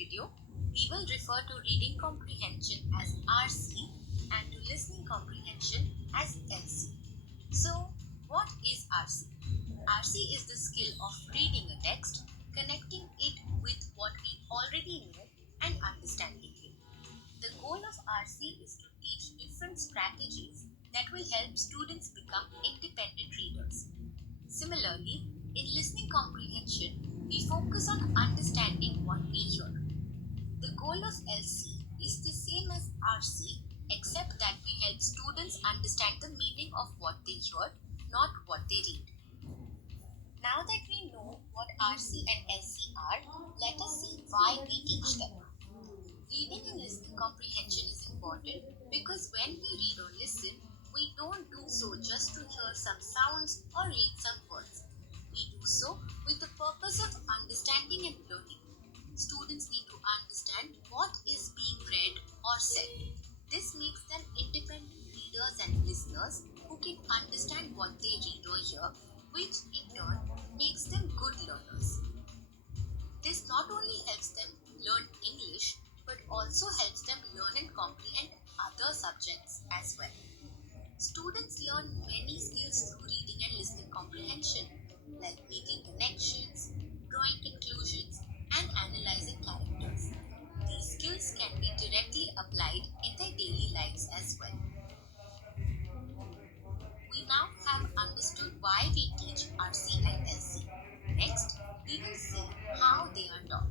video, we will refer to reading comprehension as RC and to listening comprehension as LC. So, what is RC? RC is the skill of reading a text, connecting it with what we already know and understanding it. The goal of RC is to teach different strategies that will help students become independent readers. Similarly, in listening comprehension, we focus on understanding what we hear. The goal of LC is the same as RC, except that we help students understand the meaning of what they hear, not what they read. Now that we know what RC and LC are, let us see why we teach them. Reading and listening comprehension is important because when we read or listen, we don't do so just to hear some sounds or read some words. We do so with the purpose of understanding and learning. Students need to understand what is being read or said. This makes them independent readers and listeners who can understand what they read or hear, which in turn makes them good learners. This not only helps them learn English, but also helps them learn and comprehend other subjects as well. Students learn many skills through reading and listening comprehension, like making connections, drawing conclusions, and analyzing characters. These skills can be directly applied in their daily lives as well. We now have understood why we teach RC and LC. Next, we will see how they are taught.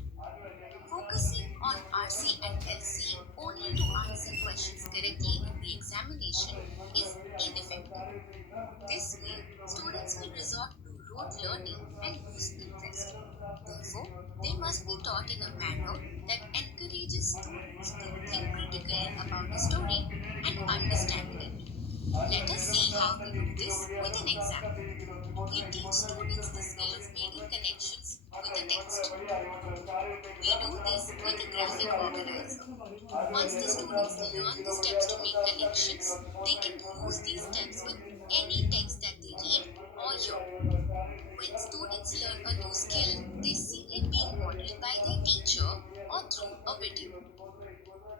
Focusing on RC and LC only to answer questions correctly in the examination is ineffective. This way, students will resort to rote learning and lose interest. Therefore, they must be taught in a manner that encourages students to think critically about a story and understand it. Let us see how we do this with an example. We teach students the skill of making connections with a text. We do this with a graphic organizer. Once the students learn the steps to make connections, they can use these steps with any text that they read or hear. When students learn a new skill, they see it being modeled by their teacher or through a video.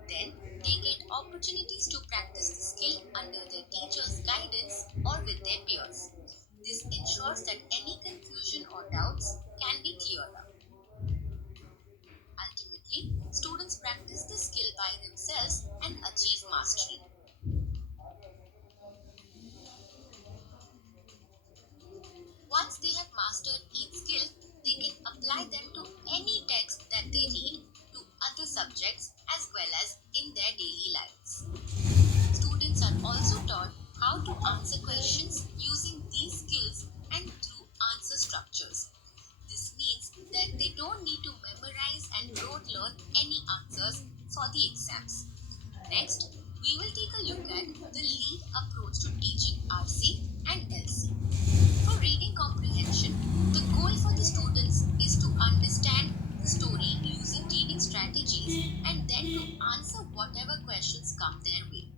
Then they get opportunities to practice the skill under their teacher's guidance or with their peers. This ensures that any confusion or doubts can be cleared up. Ultimately, students practice the skill by themselves and achieve mastery. Once they have mastered each skill, they can apply them to any text that they read, to other subjects, as well as in their daily lives. Students are also taught how to answer questions using these skills and through answer structures. This means that they don't need to memorize and rote learn any answers for the exams. Next, we will take a look at the lead approach to teaching RC and LC. For reading comprehension, the goal for the students is to understand the story using reading strategies and then to answer whatever questions come their way.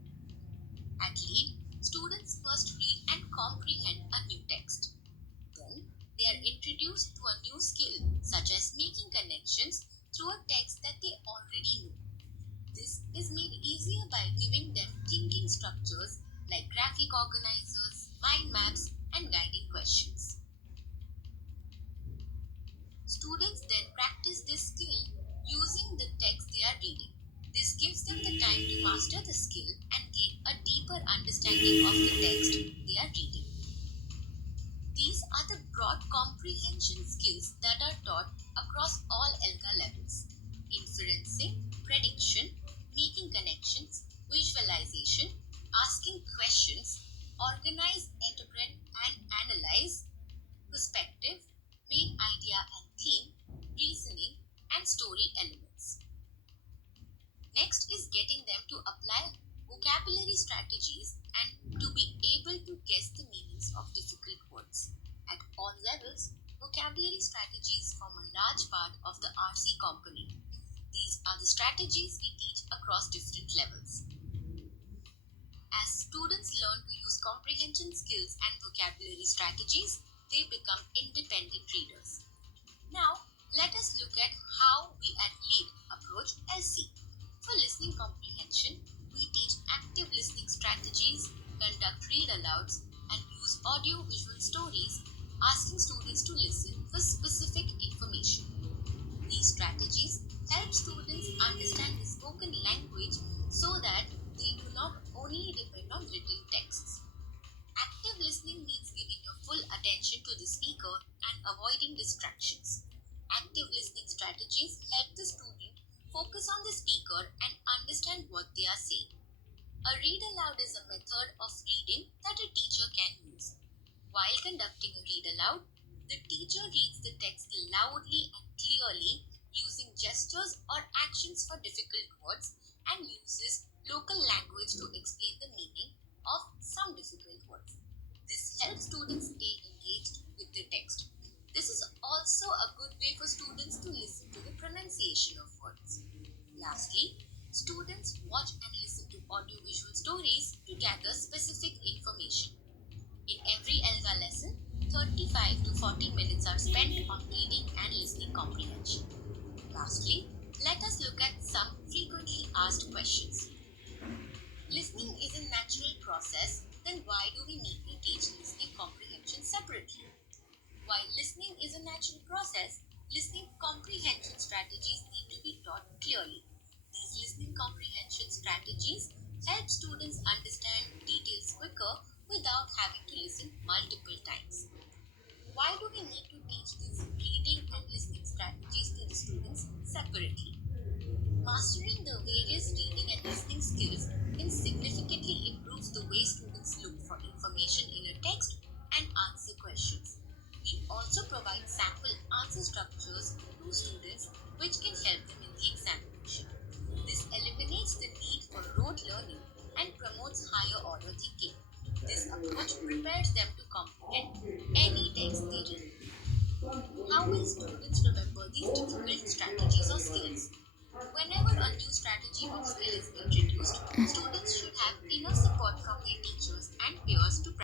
At lead, students first read and comprehend a new text. Then, they are introduced to a new skill such as making connections through a text that they already know. This is made easier by giving them thinking structures like graphic organizers, mind maps, and guiding questions. Students then practice this skill using the text they are reading. This gives them the time to master the skill and gain a deeper understanding of the text they are reading. These are the broad comprehension skills that are taught across all ELCA levels: inferencing, prediction, making connections, visualization, asking questions, organize, interpret, and analyze, perspective, main idea and theme, reasoning, and story elements. Next is getting them to apply vocabulary strategies and to be able to guess the meanings of difficult words. At all levels, vocabulary strategies form a large part of the RC component. These are the strategies we teach across different levels. As students learn to use comprehension skills and vocabulary strategies, they become independent readers. Now, let us look at how we at LEAD approach comprehension, we teach active listening strategies, conduct read alouds, and use audio visual stories, asking students to listen for specific information. These strategies help students understand the spoken language so that they do not only depend on written texts. Active listening means giving your full attention to the speaker and avoiding distractions. Active listening strategies help the student focus on the speaker and understand what they are saying. A read aloud is a method of reading that a teacher can use. While conducting a read aloud, the teacher reads the text loudly and clearly using gestures or actions for difficult words and uses local language to explain the meaning of some difficult words. This helps students stay engaged with the text. This is also a good way for students to listen to the pronunciation of words. Lastly, students watch and listen to audiovisual stories to gather specific information. In every ELGA lesson, 35 to 40 minutes are spent on reading and listening comprehension. Lastly, let us look at some frequently asked questions. Listening is a natural process, then why do we need to teach listening comprehension separately? While listening is a natural process, listening comprehension strategies need to be taught clearly. These listening comprehension strategies help students understand details quicker without having to listen multiple times. Why do we need to teach these reading and listening strategies to the students separately? Mastering the various reading and listening skills can significantly improve the way students look for information in a text and answer questions. We also provide sample answer structures to students which can help them in the examination. This eliminates the need for rote learning and promotes higher order thinking. This approach prepares them to comprehend any text they read. How will students remember these difficult strategies or skills? Whenever a new